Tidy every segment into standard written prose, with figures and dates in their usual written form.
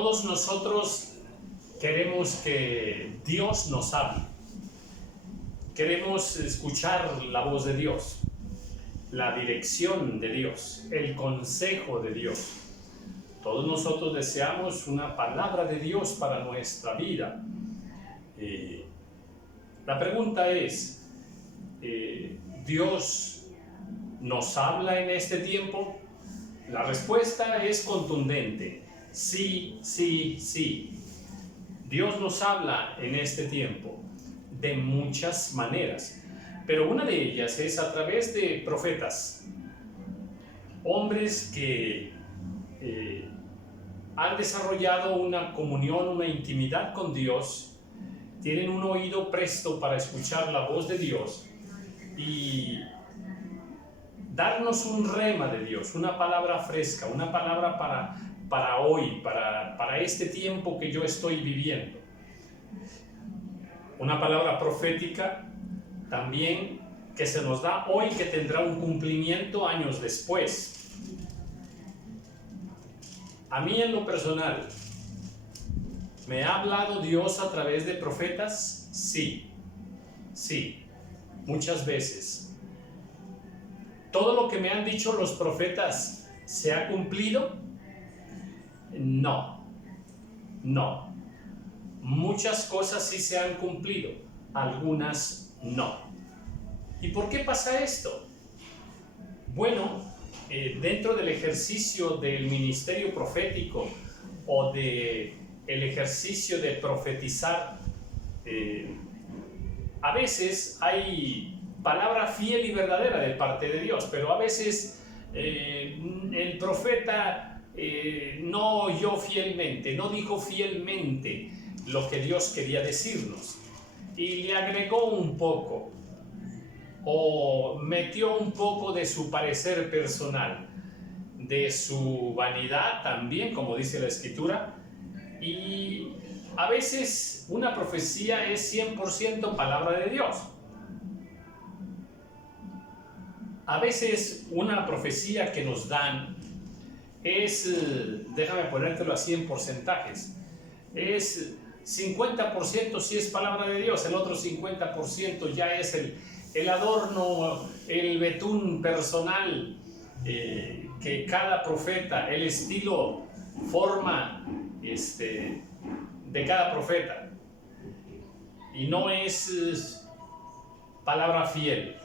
Todos nosotros queremos que Dios nos hable. Queremos escuchar la voz de Dios, la dirección de Dios, el consejo de Dios. Todos nosotros deseamos una palabra de Dios para nuestra vida. La pregunta es, ¿Dios nos habla en este tiempo? La respuesta es contundente. Sí, sí, sí. Dios nos habla en este tiempo de muchas maneras, pero una de ellas es a través de profetas, hombres que han desarrollado una comunión, una intimidad con Dios, tienen un oído presto para escuchar la voz de Dios y darnos un rema de Dios, una palabra fresca, una palabra para hoy, para este tiempo que yo estoy viviendo. Una palabra profética también que se nos da hoy, que tendrá un cumplimiento años después. A mí en lo personal, ¿me ha hablado Dios a través de profetas? Sí, sí, muchas veces. ¿Todo lo que me han dicho los profetas se ha cumplido? No, no. Muchas cosas sí se han cumplido, algunas no. ¿Y por qué pasa esto? Bueno, dentro del ejercicio del ministerio profético o del ejercicio de profetizar, a veces hay palabra fiel y verdadera de parte de Dios, pero a veces el profeta no oyó fielmente, no dijo fielmente lo que Dios quería decirnos y le agregó un poco o metió un poco de su parecer personal, de su vanidad también, como dice la Escritura. Y a veces una profecía es 100% palabra de Dios. A veces una profecía que nos dan es, déjame ponértelo así en porcentajes, es 50% si es palabra de Dios, el otro 50% ya es el adorno, el betún personal que cada profeta, el estilo, forma de cada profeta, y no es palabra fiel,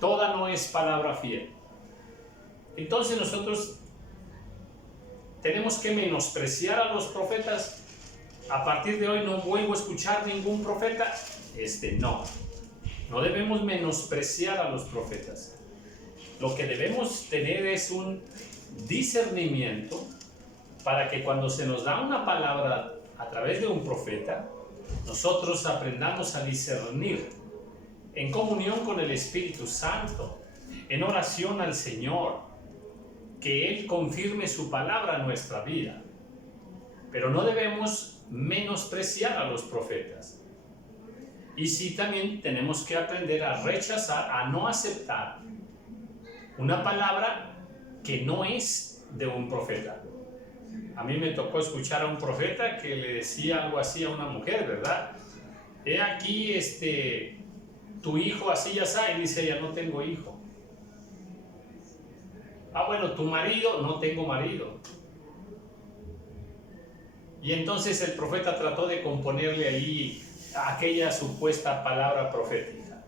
toda no es palabra fiel. Entonces nosotros tenemos que menospreciar a los profetas. A partir de hoy no vuelvo a escuchar ningún profeta. No debemos menospreciar a los profetas. Lo que debemos tener es un discernimiento para que cuando se nos da una palabra a través de un profeta, nosotros aprendamos a discernir en comunión con el Espíritu Santo, en oración al Señor, que Él confirme su palabra en nuestra vida. Pero no debemos menospreciar a los profetas. Y sí, también tenemos que aprender a rechazar, a no aceptar una palabra que no es de un profeta. A mí me tocó escuchar a un profeta que le decía algo así a una mujer, ¿verdad? He aquí, tu hijo así ya sabe, y dice ella, no tengo hijo. Ah, bueno, tu marido, no tengo marido. Y entonces el profeta trató de componerle ahí aquella supuesta palabra profética.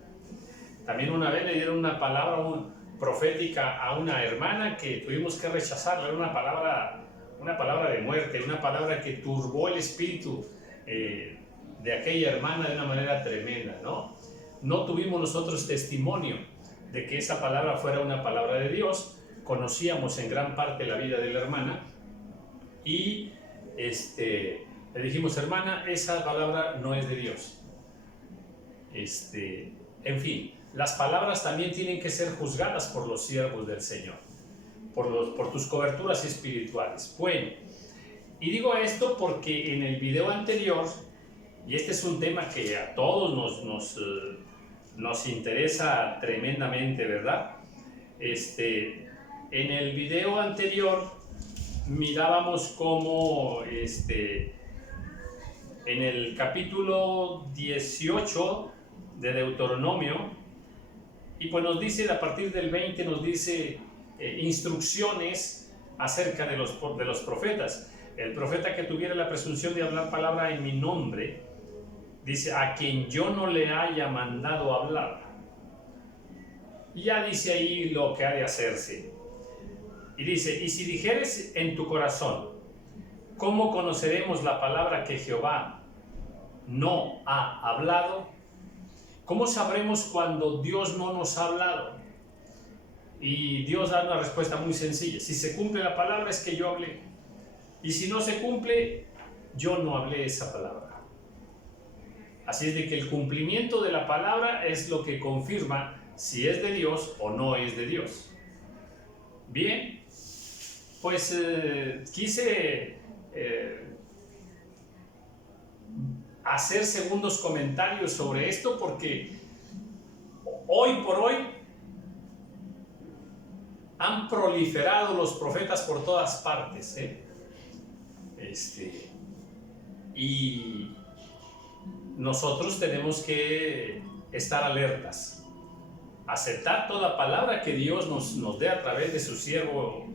También una vez le dieron una palabra profética a una hermana que tuvimos que rechazarla. Era una palabra de muerte, una palabra que turbó el espíritu de aquella hermana de una manera tremenda, ¿no? No tuvimos nosotros testimonio de que esa palabra fuera una palabra de Dios. Conocíamos en gran parte la vida de la hermana y le dijimos, hermana, esa palabra no es de Dios. En fin, las palabras también tienen que ser juzgadas por los siervos del Señor, por tus coberturas espirituales. Bueno, y digo esto porque en el video anterior, y este es un tema que a todos nos interesa tremendamente, ¿verdad? En el video anterior mirábamos cómo en el capítulo 18 de Deuteronomio, y pues nos dice, a partir del 20 nos dice instrucciones acerca de los profetas. El profeta que tuviera la presunción de hablar palabra en mi nombre, dice, a quien yo no le haya mandado hablar. Y ya dice ahí lo que ha de hacerse. Y dice, y si dijeres en tu corazón, ¿cómo conoceremos la palabra que Jehová no ha hablado? ¿Cómo sabremos cuando Dios no nos ha hablado? Y Dios da una respuesta muy sencilla. Si se cumple la palabra es que yo hablé. Y si no se cumple, yo no hablé esa palabra. Así es de que el cumplimiento de la palabra es lo que confirma si es de Dios o no es de Dios. Bien, pues quise hacer segundos comentarios sobre esto porque hoy por hoy han proliferado los profetas por todas partes, y nosotros tenemos que estar alertas, aceptar toda palabra que Dios nos dé a través de su siervo,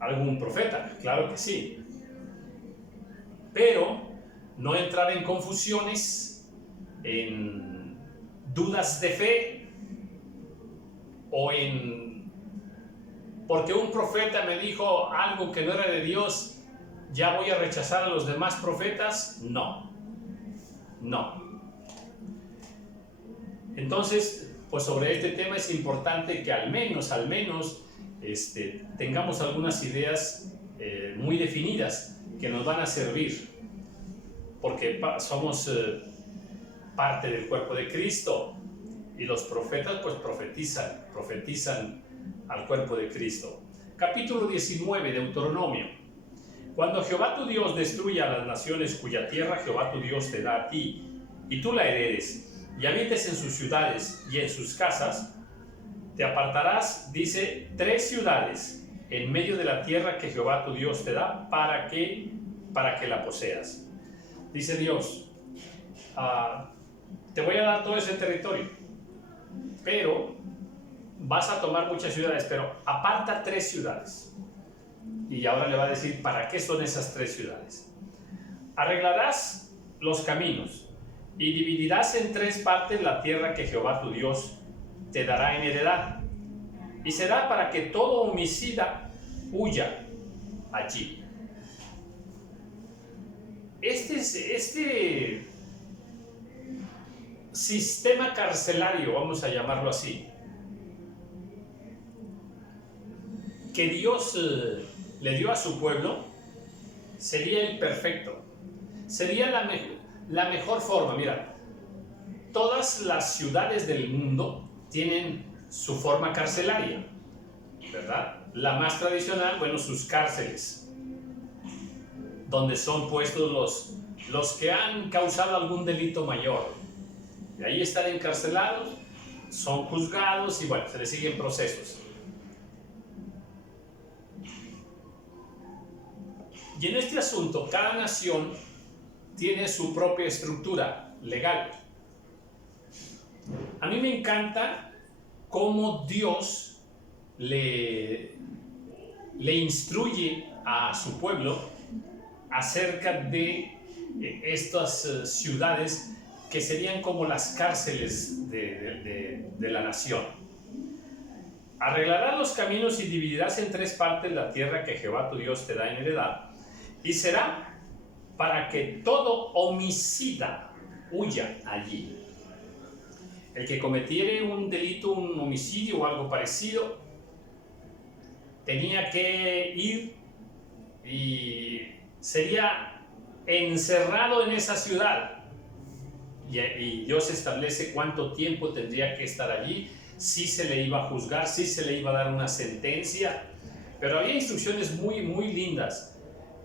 algún profeta, claro que sí, pero no entrar en confusiones, en dudas de fe, o porque un profeta me dijo algo que no era de Dios, ¿ya voy a rechazar a los demás profetas? No. Entonces, pues sobre este tema es importante que al menos tengamos algunas ideas muy definidas que nos van a servir, porque somos parte del cuerpo de Cristo y los profetas pues profetizan al cuerpo de Cristo. Capítulo 19 de Deuteronomio. Cuando Jehová tu Dios destruya a las naciones cuya tierra Jehová tu Dios te da a ti, y tú la heredes, y habites en sus ciudades y en sus casas, te apartarás, dice, 3 ciudades en medio de la tierra que Jehová tu Dios te da para que la poseas. Dice Dios, te voy a dar todo ese territorio, pero vas a tomar muchas ciudades, pero aparta 3 ciudades. Y ahora le va a decir para qué son esas 3 ciudades. Arreglarás los caminos y dividirás en 3 partes la tierra que Jehová tu Dios te dará en heredad. Y será para que todo homicida huya allí. Este sistema carcelario, vamos a llamarlo así, que Dios le dio a su pueblo, sería el perfecto, sería la mejor forma. Mira, todas las ciudades del mundo tienen su forma carcelaria, ¿verdad? La más tradicional, bueno, sus cárceles, donde son puestos los que han causado algún delito mayor. Y ahí están encarcelados, son juzgados y bueno, se les siguen procesos. Y en este asunto, cada nación tiene su propia estructura legal. A mí me encanta cómo Dios le instruye a su pueblo acerca de estas ciudades que serían como las cárceles de la nación. Arreglarás los caminos y dividirás en 3 partes la tierra que Jehová tu Dios te da en heredad, y será para que todo homicida huya allí. El que cometiere un delito, un homicidio o algo parecido, tenía que ir y sería encerrado en esa ciudad. Y Dios establece cuánto tiempo tendría que estar allí, si se le iba a juzgar, si se le iba a dar una sentencia. Pero había instrucciones muy, muy lindas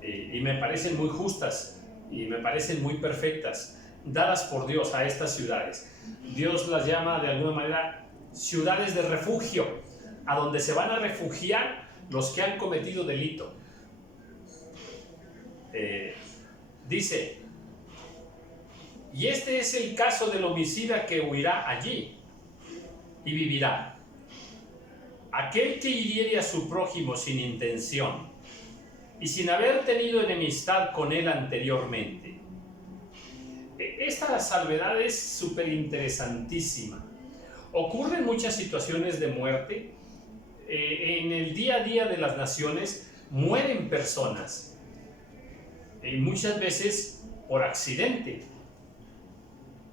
y me parecen muy justas y me parecen muy perfectas, dadas por Dios a estas ciudades. Dios las llama de alguna manera ciudades de refugio, a donde se van a refugiar los que han cometido delito, Dice, y este es el caso del homicida que huirá allí y vivirá. Aquel que hiriere a su prójimo sin intención y sin haber tenido enemistad con él anteriormente. Esta salvedad es súper interesantísima. Ocurren muchas situaciones de muerte. En el día a día de las naciones mueren personas, y muchas veces por accidente,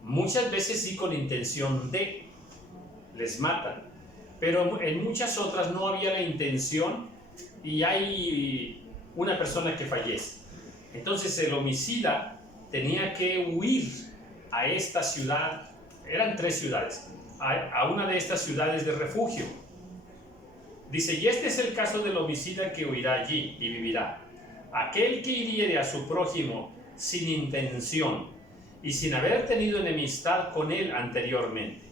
muchas veces sí con intención de, les matan, pero en muchas otras no había la intención y hay una persona que fallece. Entonces el homicida tenía que huir a esta ciudad, eran 3 ciudades, a una de estas ciudades de refugio. Dice, y este es el caso del homicida que huirá allí y vivirá. Aquel que hiriere a su prójimo sin intención y sin haber tenido enemistad con él anteriormente,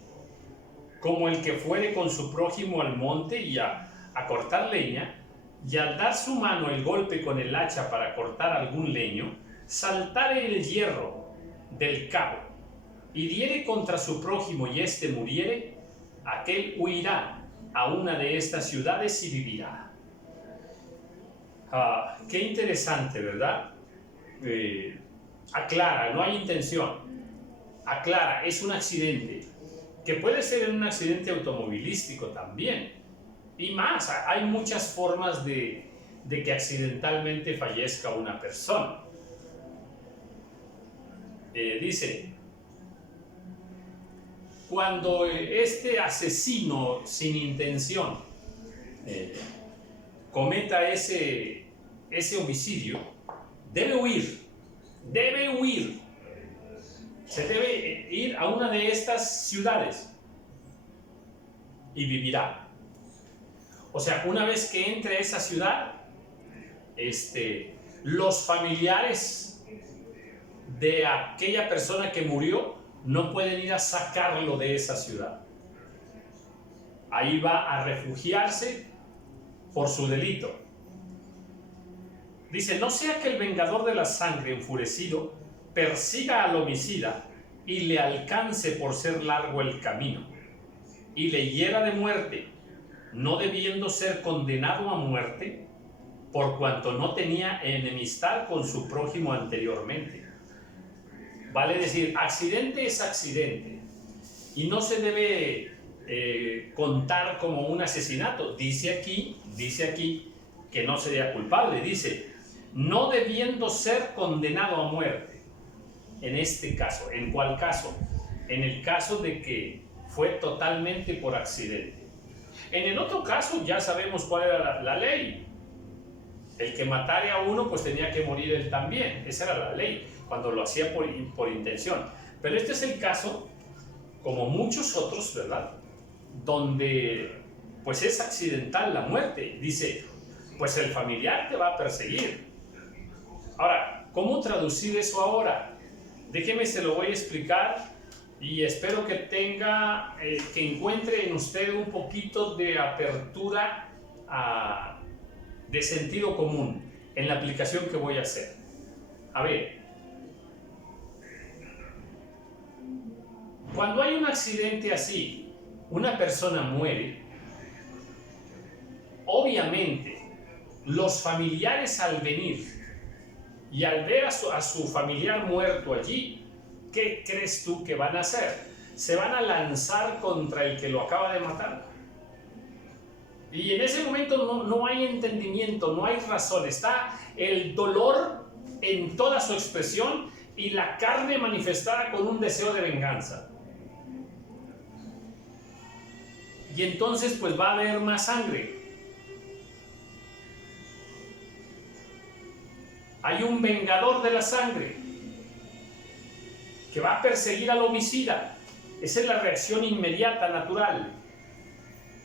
como el que fuere con su prójimo al monte y a cortar leña, y al dar su mano el golpe con el hacha para cortar algún leño, saltare el hierro del cabo, y diere contra su prójimo y éste muriere, aquel huirá a una de estas ciudades y vivirá. Qué interesante, ¿verdad? Aclara, no hay intención. Aclara, es un accidente, que puede ser un accidente automovilístico también. Y más, hay muchas formas de que accidentalmente fallezca una persona. Dice, cuando este asesino sin intención cometa ese homicidio, debe huir, se debe ir a una de estas ciudades y vivirá. O sea, una vez que entre a esa ciudad, los familiares de aquella persona que murió no pueden ir a sacarlo de esa ciudad. Ahí va a refugiarse por su delito. Dice, no sea que el vengador de la sangre enfurecido persiga al homicida y le alcance por ser largo el camino y le hiera de muerte, no debiendo ser condenado a muerte por cuanto no tenía enemistad con su prójimo anteriormente. Vale decir, accidente es accidente y no se debe contar como un asesinato. Dice aquí que no sería culpable. Dice, no debiendo ser condenado a muerte. En este caso, ¿en cuál caso? En el caso de que fue totalmente por accidente. En el otro caso ya sabemos cuál era la ley. El que matara a uno pues tenía que morir él también. Esa era la ley, cuando lo hacía por intención. Pero este es el caso, como muchos otros, ¿verdad?, donde pues es accidental la muerte. Dice, pues el familiar te va a perseguir. Ahora, ¿cómo traducir eso ahora? Déjeme, se lo voy a explicar y espero que tenga, que encuentre en usted un poquito de apertura de sentido común en la aplicación que voy a hacer. A ver, cuando hay un accidente así, una persona muere, obviamente los familiares al venir y al ver a su familiar muerto allí, ¿qué crees tú que van a hacer? Se van a lanzar contra el que lo acaba de matar. Y en ese momento no hay entendimiento, no hay razón. Está el dolor en toda su expresión y la carne manifestada con un deseo de venganza. Y entonces pues va a haber más sangre. Hay un vengador de la sangre que va a perseguir al homicida. Esa es la reacción inmediata, natural.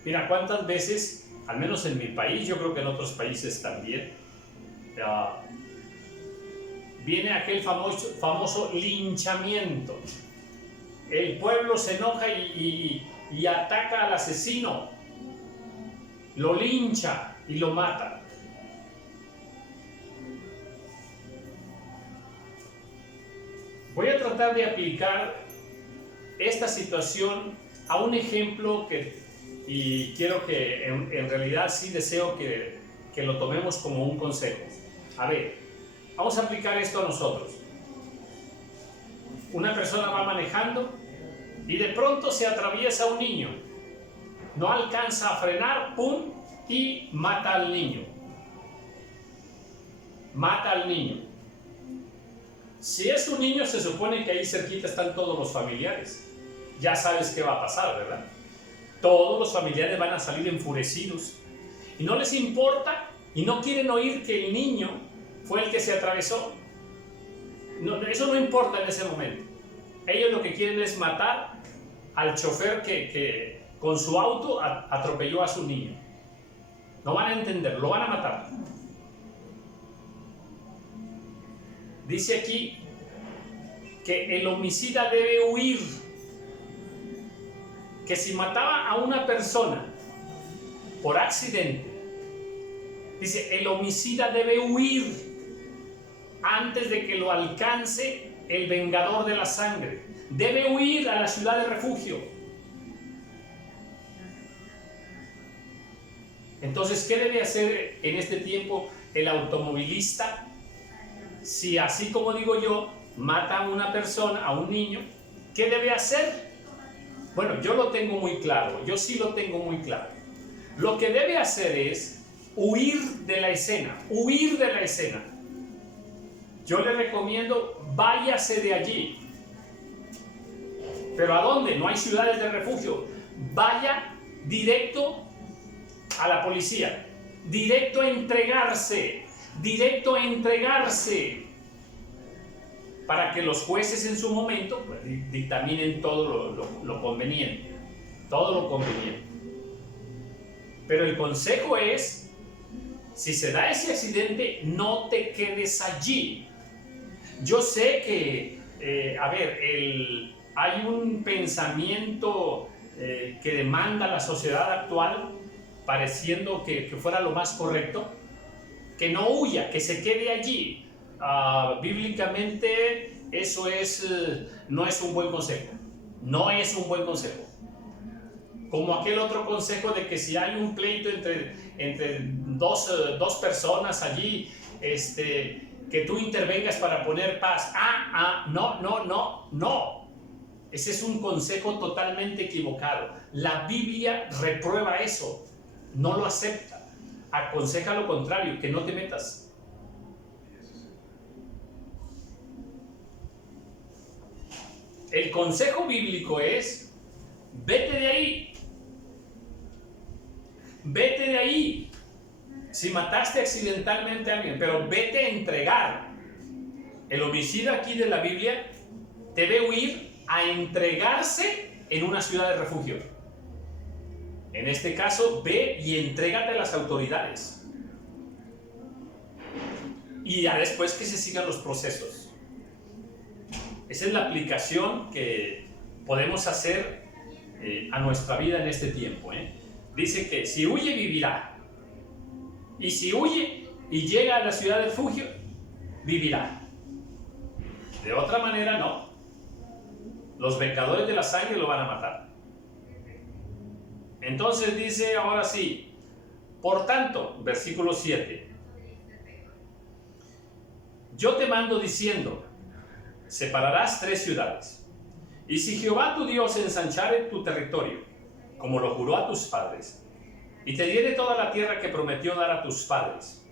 Mira, cuántas veces, al menos en mi país, yo creo que en otros países también, viene aquel famoso linchamiento. El pueblo se enoja y ataca al asesino, lo lincha y lo mata. Voy a tratar de aplicar esta situación a un ejemplo y quiero que en realidad sí deseo que lo tomemos como un consejo. A ver, vamos a aplicar esto a nosotros. Una persona va manejando y de pronto se atraviesa un niño. No alcanza a frenar, ¡pum!, y mata al niño. Mata al niño. Si es un niño, se supone que ahí cerquita están todos los familiares. Ya sabes qué va a pasar, ¿verdad? Todos los familiares van a salir enfurecidos y no les importa y no quieren oír que el niño fue el que se atravesó. No, eso no importa en ese momento. Ellos lo que quieren es matar al chofer que con su auto atropelló a su niño. No van a entender, lo van a matar. Dice aquí que el homicida debe huir, que si mataba a una persona por accidente, dice, el homicida debe huir antes de que lo alcance el vengador de la sangre. Debe huir a la ciudad de refugio. Entonces, ¿qué debe hacer en este tiempo el automovilista? Si así como digo yo, mata a una persona, a un niño, ¿qué debe hacer? Bueno, yo lo tengo muy claro, yo sí lo tengo muy claro. Lo que debe hacer es huir de la escena, huir de la escena. Yo le recomiendo, váyase de allí. ¿Pero a dónde? No hay ciudades de refugio. Vaya directo a la policía, directo a entregarse, para que los jueces en su momento pues, dictaminen todo lo conveniente, todo lo conveniente. Pero el consejo es, si se da ese accidente, no te quedes allí. Yo sé que, hay un pensamiento que demanda la sociedad actual, pareciendo que fuera lo más correcto, que no huya, que se quede allí. Bíblicamente eso no es un buen consejo, no es un buen consejo. Como aquel otro consejo de que si hay un pleito entre dos personas allí, que tú intervengas para poner paz. No. Ese es un consejo totalmente equivocado. La Biblia reprueba eso, no lo acepta. Aconseja lo contrario, que no te metas. El consejo bíblico es, vete de ahí. Vete de ahí. Si mataste accidentalmente a alguien, pero vete a entregar. El homicida aquí de la Biblia debe huir a entregarse en una ciudad de refugio. En este caso, ve y entrégate a las autoridades. Y ya después que se sigan los procesos. Esa es la aplicación que podemos hacer a nuestra vida en este tiempo. Dice que si huye, vivirá. Y si huye y llega a la ciudad de refugio, vivirá. De otra manera, no. Los vengadores de la sangre lo van a matar. Entonces dice ahora sí, por tanto, versículo 7. Yo te mando diciendo, separarás 3 ciudades. Y si Jehová tu Dios ensanchare tu territorio, como lo juró a tus padres, y te diere toda la tierra que prometió dar a tus padres,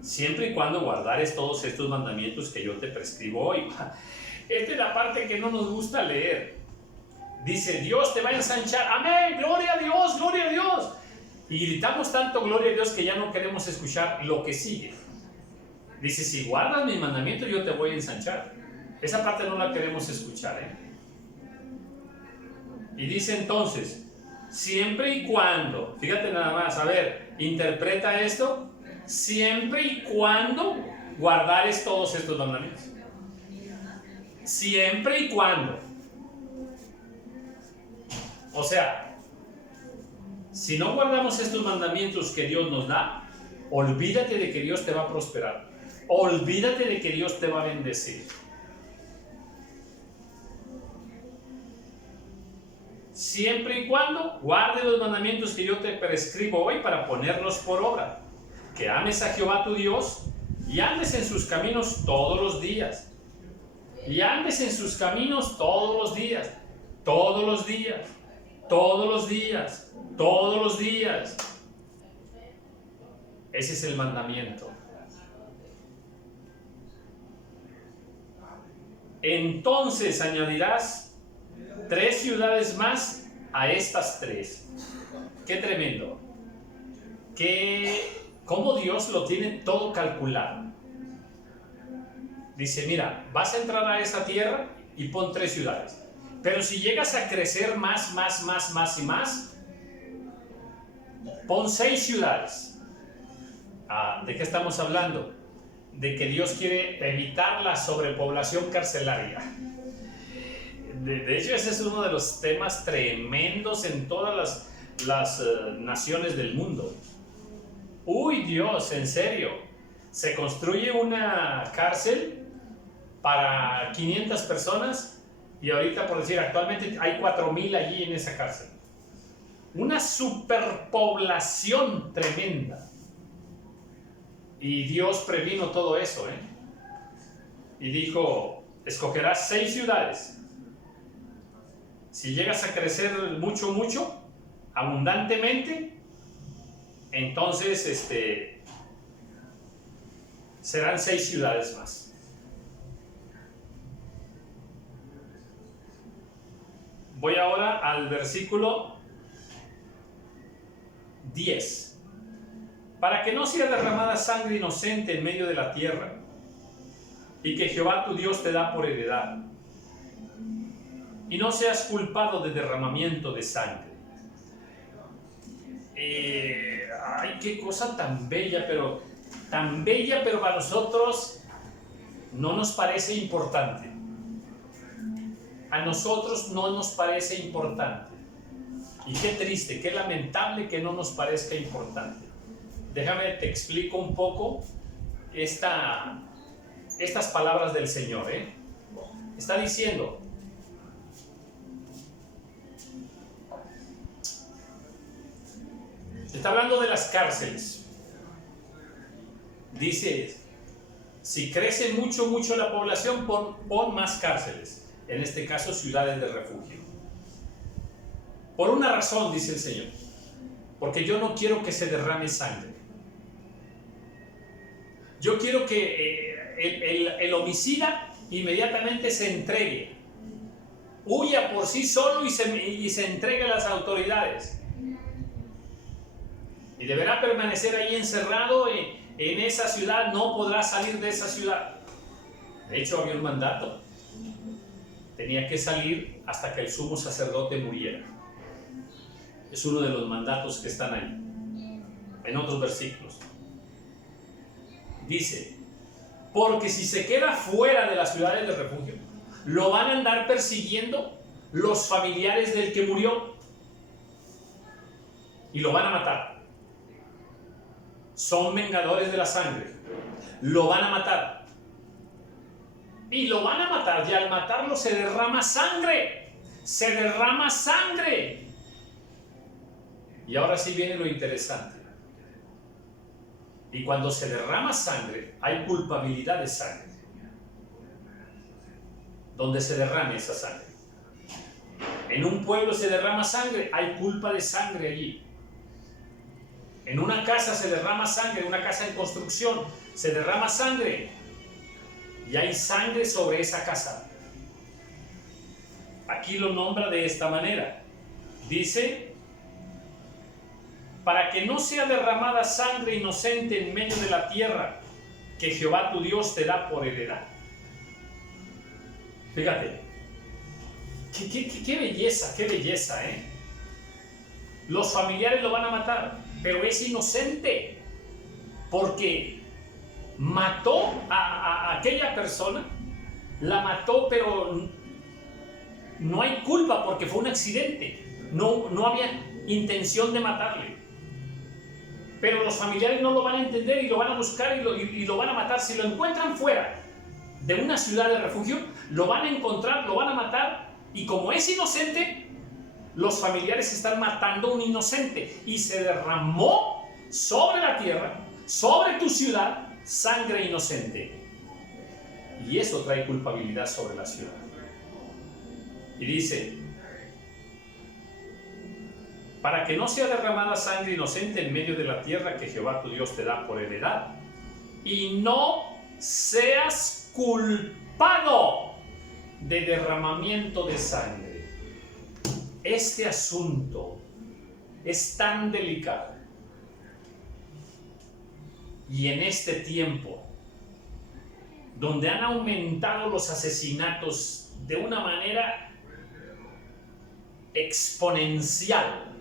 siempre y cuando guardares todos estos mandamientos que yo te prescribo hoy. Esta es la parte que no nos gusta leer. Dice, Dios te va a ensanchar. Amén, gloria a Dios, gloria a Dios. Y gritamos tanto gloria a Dios que ya no queremos escuchar lo que sigue. Dice, si guardas mis mandamientos yo te voy a ensanchar. Esa parte no la queremos escuchar. Y dice entonces, siempre y cuando, fíjate nada más, a ver, interpreta esto, siempre y cuando guardares todos estos mandamientos. Siempre y cuando. O sea, si no guardamos estos mandamientos que Dios nos da, olvídate de que Dios te va a prosperar. Olvídate de que Dios te va a bendecir. siempre y cuando guarde los mandamientos que yo te prescribo hoy para ponerlos por obra. Que ames a Jehová tu Dios y andes en sus caminos todos los días. Y andes en sus caminos todos los días. Todos los días. Todos los días. Todos los días. Ese es el mandamiento. Entonces añadirás 3 ciudades más a estas 3. Qué tremendo. Cómo Dios lo tiene todo calculado. Dice, mira, vas a entrar a esa tierra y pon 3 ciudades. Pero si llegas a crecer más y más, pon 6 ciudades. ¿De qué estamos hablando? De que Dios quiere evitar la sobrepoblación carcelaria. De hecho, ese es uno de los temas tremendos en todas las naciones del mundo. Uy, Dios, en serio, se construye una cárcel para 500 personas y ahorita, por decir, actualmente hay 4,000 allí en esa cárcel. Una superpoblación tremenda. Y Dios previno todo eso, y dijo, escogerás 6 ciudades. Si llegas a crecer mucho, abundantemente, entonces serán 6 ciudades más. Voy ahora al versículo 10. Para que no sea derramada sangre inocente en medio de la tierra, y que Jehová tu Dios te da por heredad, y no seas culpado de derramamiento de sangre. Ay, qué cosa tan bella, pero para nosotros no nos parece importante. A nosotros no nos parece importante. Y qué triste, qué lamentable que no nos parezca importante. Déjame, te explico un poco estas palabras del Señor. Está diciendo, está hablando de las cárceles. Dice, si crece mucho la población, pon más cárceles. En este caso, ciudades de refugio. Por una razón, dice el Señor. Porque yo no quiero que se derrame sangre. Yo quiero que el homicida inmediatamente se entregue, huya por sí solo y se entregue a las autoridades. Y deberá permanecer ahí encerrado en esa ciudad, no podrá salir de esa ciudad. De hecho, había un mandato. Tenía que salir hasta que el sumo sacerdote muriera. Es uno de los mandatos que están ahí, en otros versículos. Dice, porque si se queda fuera de las ciudades de refugio, lo van a andar persiguiendo los familiares del que murió y lo van a matar. Son vengadores de la sangre. Lo van a matar. Y lo van a matar, y al matarlo se derrama sangre. Se derrama sangre. Y ahora sí viene lo interesante. Y cuando se derrama sangre, hay culpabilidad de sangre. Donde se derrame esa sangre. En un pueblo se derrama sangre, hay culpa de sangre allí. En una casa se derrama sangre, en una casa en construcción se derrama sangre. Y hay sangre sobre esa casa. Aquí lo nombra de esta manera. Dice, para que no sea derramada sangre inocente en medio de la tierra, que Jehová tu Dios te da por heredad. Fíjate, qué belleza, Los familiares lo van a matar, pero es inocente, porque mató a aquella persona, la mató, pero no hay culpa porque fue un accidente, no había intención de matarle. Pero los familiares no lo van a entender y lo van a buscar y lo van a matar. Si lo encuentran fuera de una ciudad de refugio, lo van a encontrar, lo van a matar, y como es inocente, los familiares están matando a un inocente y se derramó sobre la tierra, sobre tu ciudad, sangre inocente. Y eso trae culpabilidad sobre la ciudad. Y dice, para que no sea derramada sangre inocente en medio de la tierra que Jehová tu Dios te da por heredad, y no seas culpado de derramamiento de sangre. Este asunto es tan delicado. Y en este tiempo, donde han aumentado los asesinatos de una manera exponencial,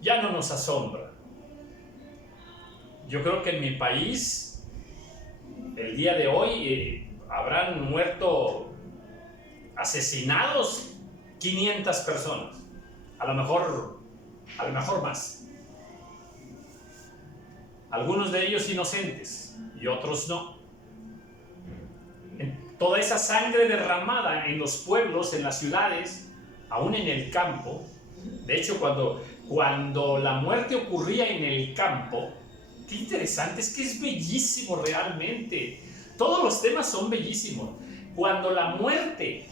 ya no nos asombra. Yo creo que en mi país, el día de hoy, habrán muerto asesinados 500 personas, a lo mejor más. Algunos de ellos inocentes y otros no. Toda esa sangre derramada en los pueblos, en las ciudades, aún en el campo. De hecho, cuando la muerte ocurría en el campo, qué interesante, es que es bellísimo realmente. Todos los temas son bellísimos. Cuando la muerte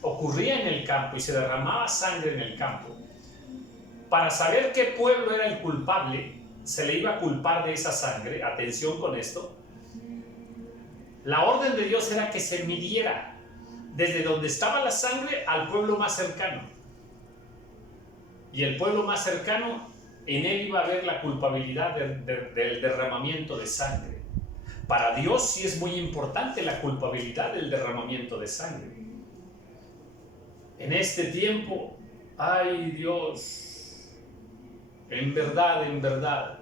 ocurría en el campo y se derramaba sangre en el campo, para saber qué pueblo era el culpable, se le iba a culpar de esa sangre. Atención con esto. La orden de Dios era que se midiera desde donde estaba la sangre al pueblo más cercano. Y el pueblo más cercano, en él iba a haber la culpabilidad del derramamiento de sangre. Para Dios sí es muy importante la culpabilidad del derramamiento de sangre. En este tiempo, ay Dios, en verdad,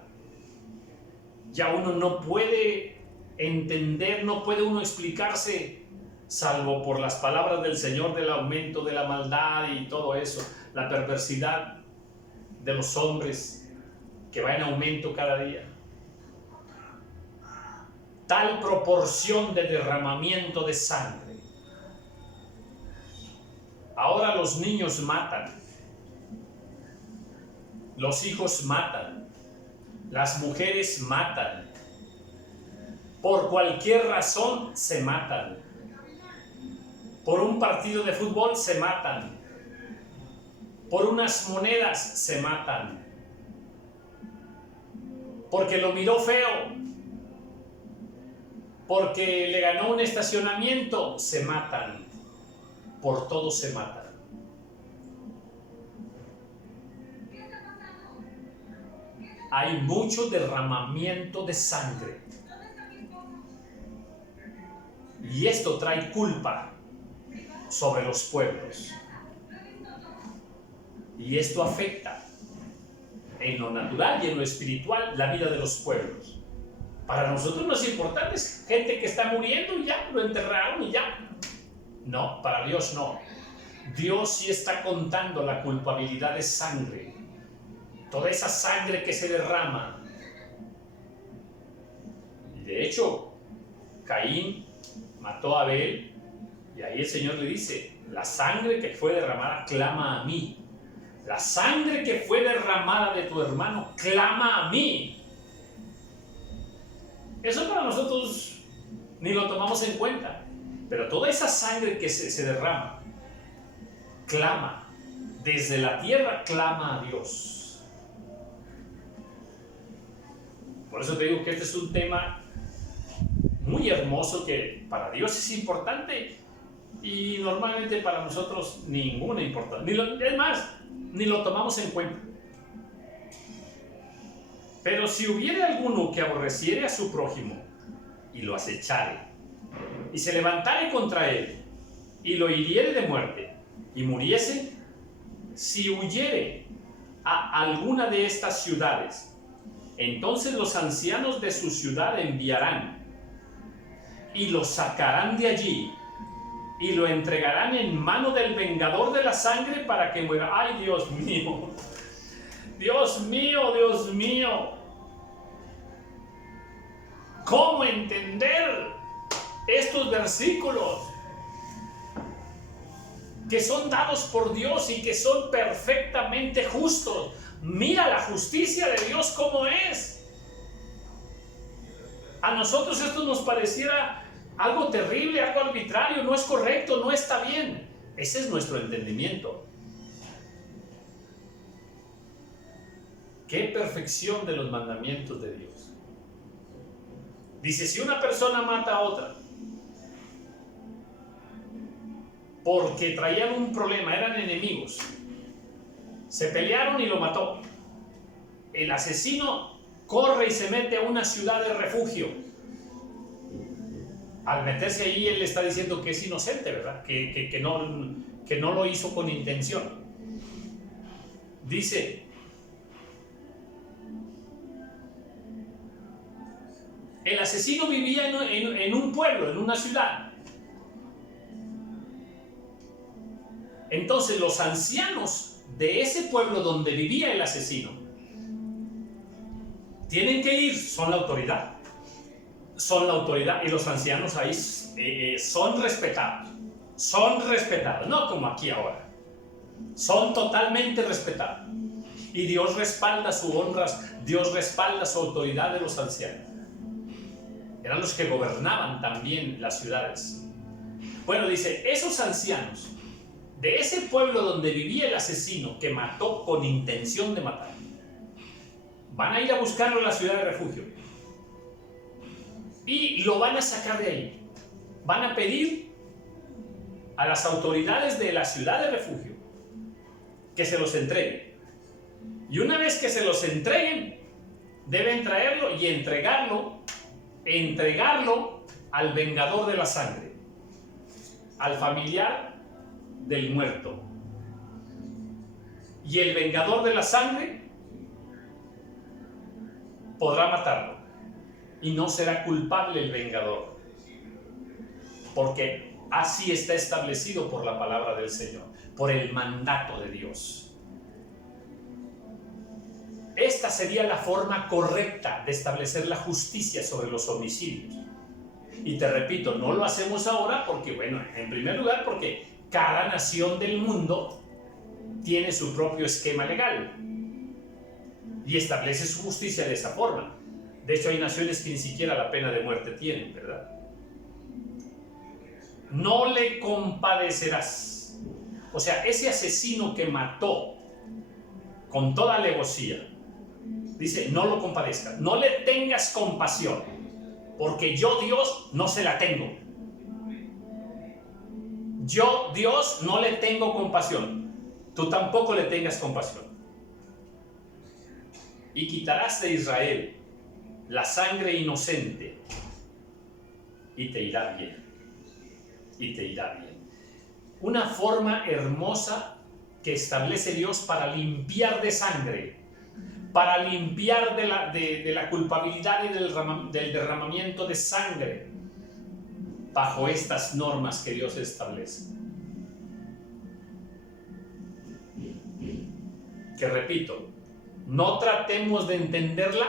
ya uno no puede entender, no puede uno explicarse, salvo por las palabras del Señor del aumento de la maldad y todo eso, la perversidad de los hombres que va en aumento cada día. Tal proporción de derramamiento de sangre. Ahora los niños matan, los hijos matan, las mujeres matan, por cualquier razón se matan, por un partido de fútbol se matan, por unas monedas se matan, porque lo miró feo, porque le ganó un estacionamiento, se matan, por todo se matan. Hay mucho derramamiento de sangre. Y esto trae culpa sobre los pueblos. Y esto afecta en lo natural y en lo espiritual la vida de los pueblos. Para nosotros no es importante, es gente que está muriendo y ya, lo enterraron y ya. No, para Dios no. Dios sí está contando la culpabilidad de sangre. Toda esa sangre que se derrama. Y de hecho, Caín mató a Abel y ahí el Señor le dice, la sangre que fue derramada clama a mí. La sangre que fue derramada de tu hermano clama a mí. Eso para nosotros ni lo tomamos en cuenta. Pero toda esa sangre que se derrama, clama. Desde la tierra clama a Dios. Por eso te digo que este es un tema muy hermoso que para Dios es importante y normalmente para nosotros ninguna importancia. Es más, ni lo tomamos en cuenta. Pero si hubiere alguno que aborreciere a su prójimo y lo acechare y se levantare contra él y lo hiriere de muerte y muriese, si huyere a alguna de estas ciudades, entonces los ancianos de su ciudad enviarán y lo sacarán de allí y lo entregarán en mano del vengador de la sangre para que muera. ¡Ay, Dios mío! ¡Dios mío, Dios mío! ¿Cómo entender estos versículos? que son dados por Dios y que son perfectamente justos. Mira la justicia de Dios cómo es. A nosotros esto nos pareciera algo terrible, algo arbitrario, no es correcto, no está bien. Ese es nuestro entendimiento. ¡Qué perfección de los mandamientos de Dios! Dice, si una persona mata a otra porque traían un problema, eran enemigos, se pelearon y lo mató, el asesino corre y se mete a una ciudad de refugio. Al meterse allí, él está diciendo que es inocente, ¿verdad? Que no lo hizo con intención. Dice, el asesino vivía en un pueblo, en una ciudad. Entonces los ancianos de ese pueblo donde vivía el asesino tienen que ir, son la autoridad. Son la autoridad y los ancianos ahí son respetados, no como aquí ahora, son totalmente respetados. Y Dios respalda su honra, Dios respalda su autoridad de los ancianos. Eran los que gobernaban también las ciudades. Bueno, dice, esos ancianos de ese pueblo donde vivía el asesino que mató con intención de matar, van a ir a buscarlo en la ciudad de refugio y lo van a sacar de ahí. Van a pedir a las autoridades de la ciudad de refugio que se los entreguen. Y una vez que se los entreguen, deben traerlo y entregarlo al vengador de la sangre, al familiar del muerto. Y el vengador de la sangre podrá matarlo y no será culpable el vengador, porque así está establecido por la palabra del Señor, por el mandato de Dios. Esta sería la forma correcta de establecer la justicia sobre los homicidios. Y te repito, no lo hacemos ahora porque, bueno, en primer lugar porque cada nación del mundo tiene su propio esquema legal y establece su justicia de esa forma. De hecho, hay naciones que ni siquiera la pena de muerte tienen, ¿verdad? No le compadecerás. O sea, ese asesino que mató con toda alevosía, dice, no lo compadezcas, no le tengas compasión, porque yo, Dios, no se la tengo. Yo, Dios, no le tengo compasión. Tú tampoco le tengas compasión. Y quitarás de Israel la sangre inocente y te irá bien. Y te irá bien. Una forma hermosa que establece Dios para limpiar de sangre, para limpiar de la culpabilidad y del derramamiento de sangre bajo estas normas que Dios establece. Que repito, no tratemos de entenderla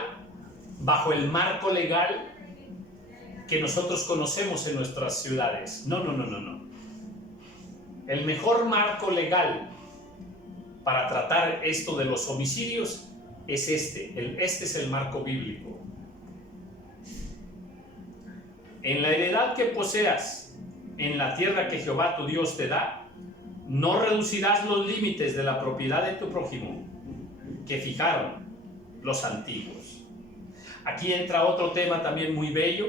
bajo el marco legal que nosotros conocemos en nuestras ciudades. No. El mejor marco legal para tratar esto de los homicidios es este es el marco bíblico. En la heredad que poseas en la tierra que Jehová tu Dios te da, no reducirás los límites de la propiedad de tu prójimo que fijaron los antiguos. Aquí entra otro tema también muy bello.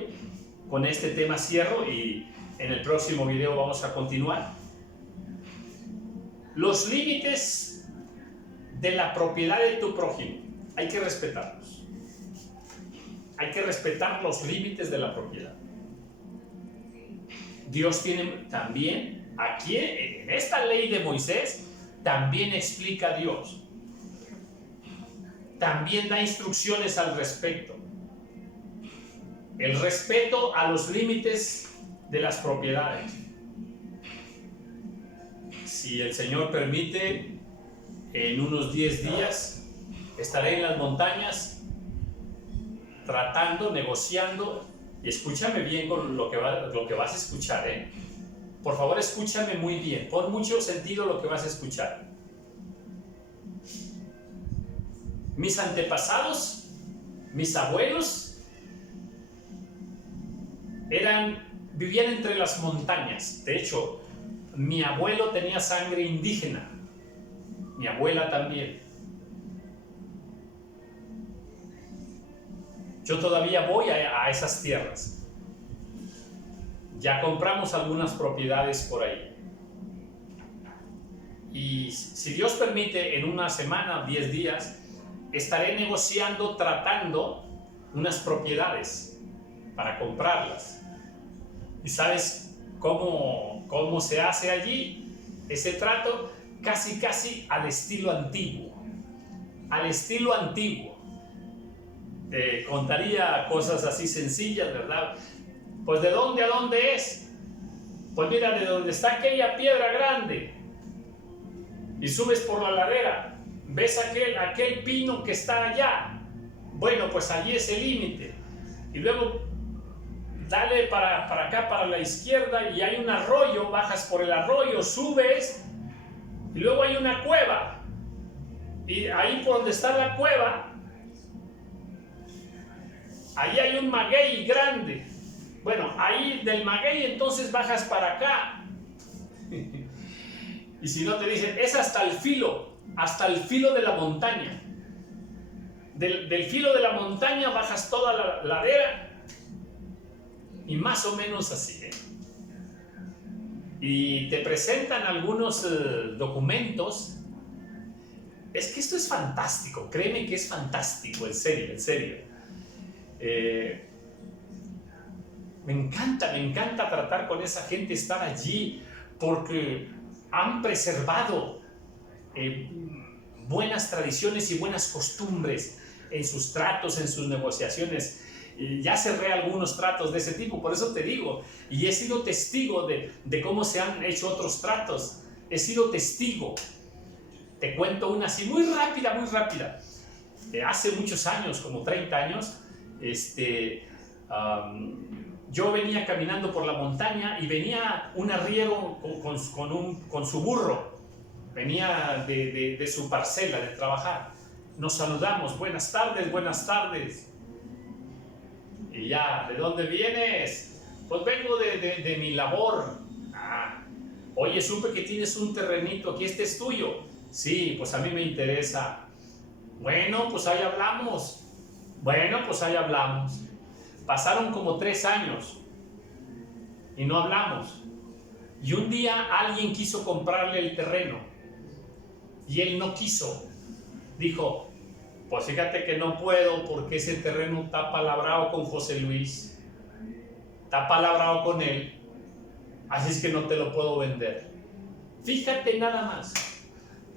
Con este tema cierro y en el próximo video vamos a continuar. Los límites de la propiedad de tu prójimo hay que respetarlos. Hay que respetar los límites de la propiedad. Dios tiene también, aquí en esta ley de Moisés, también explica a Dios. También da instrucciones al respecto. El respeto a los límites de las propiedades. Si el Señor permite, en unos 10 días estaré en las montañas tratando, negociando, y escúchame bien con lo que vas a escuchar, Por favor, escúchame muy bien. Pon mucho sentido lo que vas a escuchar. Mis antepasados, mis abuelos, vivían entre las montañas. De hecho, mi abuelo tenía sangre indígena. Mi abuela también. Yo todavía voy a esas tierras. Ya compramos algunas propiedades por ahí. Y si Dios permite, en una semana, 10 días, estaré negociando, tratando unas propiedades para comprarlas. ¿Y sabes cómo se hace allí ese trato? Casi al estilo antiguo. Al estilo antiguo. Te contaría cosas así sencillas, ¿verdad? Pues ¿de dónde a dónde es? Pues mira, de donde está aquella piedra grande y subes por la ladera, ves aquel pino que está allá. Bueno, pues allí es el límite. Y luego dale para acá, para la izquierda, y hay un arroyo, bajas por el arroyo, subes, y luego hay una cueva. Y ahí por donde está la cueva, ahí hay un maguey grande. Bueno, ahí del maguey entonces bajas para acá. Y si no te dicen, es hasta el filo de la montaña. Del filo de la montaña bajas toda la ladera. Y más o menos así, ¿eh? Y te presentan algunos documentos. Es que esto es fantástico, créeme que es fantástico, en serio, en serio. Me encanta tratar con esa gente, estar allí, porque han preservado buenas tradiciones y buenas costumbres en sus tratos, en sus negociaciones. Ya cerré algunos tratos de ese tipo, por eso te digo, y he sido testigo de cómo se han hecho otros tratos. He sido testigo. Te cuento una así muy rápida. Hace muchos años, como 30 años, yo venía caminando por la montaña y venía un arriero con su burro. Venía de su parcela, de trabajar. Nos saludamos, buenas tardes. Y ya, ¿de dónde vienes? Pues vengo de mi labor. Oye, supe que tienes un terrenito aquí, ¿este es tuyo? Sí, pues a mí me interesa. Bueno, pues ahí hablamos. Pasaron como 3 años y no hablamos. Y un día alguien quiso comprarle el terreno y él no quiso. Dijo, pues fíjate que no puedo porque ese terreno está palabrado con José Luis. Está palabrado con él. Así es que no te lo puedo vender. Fíjate nada más.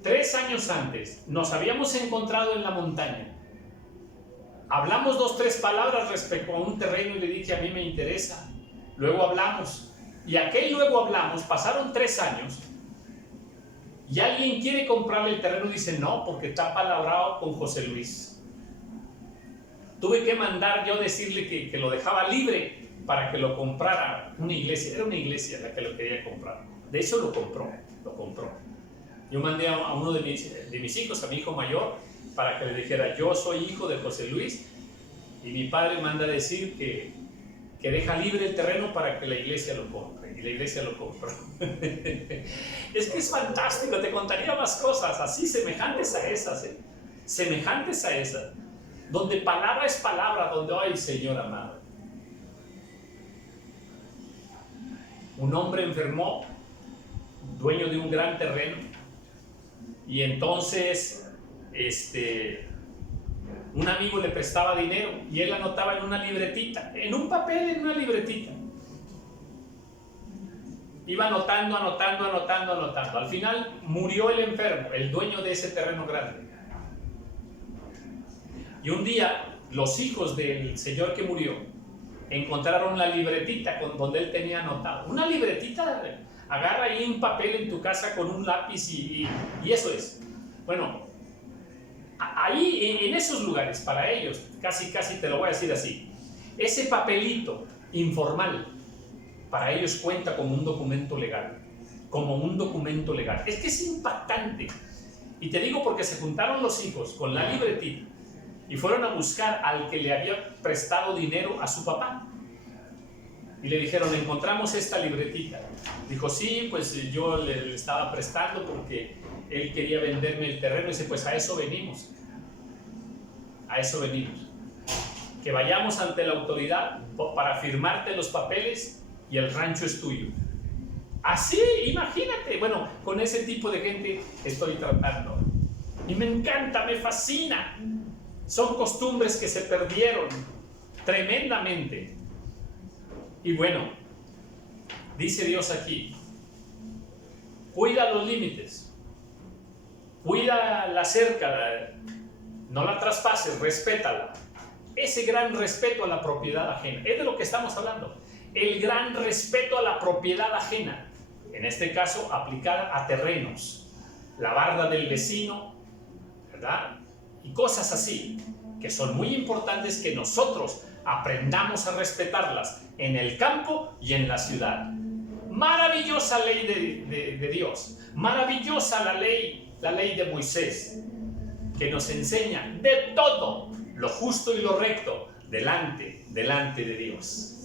3 años antes nos habíamos encontrado en la montaña. Hablamos 2, 3 palabras respecto a un terreno y le dije, a mí me interesa. Luego hablamos. Y luego hablamos, pasaron 3 años. Y alguien quiere comprarle el terreno y dice, no, porque está palabrado con José Luis. Tuve que mandar yo decirle que lo dejaba libre para que lo comprara una iglesia. Era una iglesia la que lo quería comprar. De hecho lo compró. Yo mandé a uno de mis hijos, a mi hijo mayor, para que le dijera, yo soy hijo de José Luis, y mi padre manda a decir que deja libre el terreno para que la iglesia lo compre. Y la iglesia lo compró. Es que es fantástico, te contaría más cosas así, semejantes a esas, semejantes a esas, donde palabra es palabra, donde, ay, Señor amado. Un hombre enfermó, dueño de un gran terreno, y entonces un amigo le prestaba dinero y él anotaba en una libretita, en un papel, en una libretita. Iba anotando. Al final murió el enfermo, el dueño de ese terreno grande. Y un día los hijos del señor que murió encontraron la libretita donde él tenía anotado. Una libretita, agarra ahí un papel en tu casa con un lápiz y eso es. Bueno, ahí en esos lugares, para ellos, casi te lo voy a decir así, ese papelito informal para ellos cuenta como un documento legal. Como un documento legal. Es que es impactante. Y te digo porque se juntaron los hijos con la libretita y fueron a buscar al que le había prestado dinero a su papá. Y le dijeron, encontramos esta libretita. Dijo, sí, pues yo le estaba prestando porque él quería venderme el terreno. Y dice, pues a eso venimos. A eso venimos. Que vayamos ante la autoridad para firmarte los papeles y el rancho es tuyo. Así, imagínate. Bueno, con ese tipo de gente estoy tratando. Y me encanta, me fascina. Son costumbres que se perdieron tremendamente. Y bueno, dice Dios aquí, cuida los límites, cuida la cerca, no la traspases, respétala. Ese gran respeto a la propiedad ajena, es de lo que estamos hablando, el gran respeto a la propiedad ajena, en este caso aplicada a terrenos, la barda del vecino, ¿verdad? Y cosas así, que son muy importantes que nosotros aprendamos a respetarlas en el campo y en la ciudad. Maravillosa ley de Dios, maravillosa la ley de Moisés, que nos enseña de todo lo justo y lo recto delante de Dios.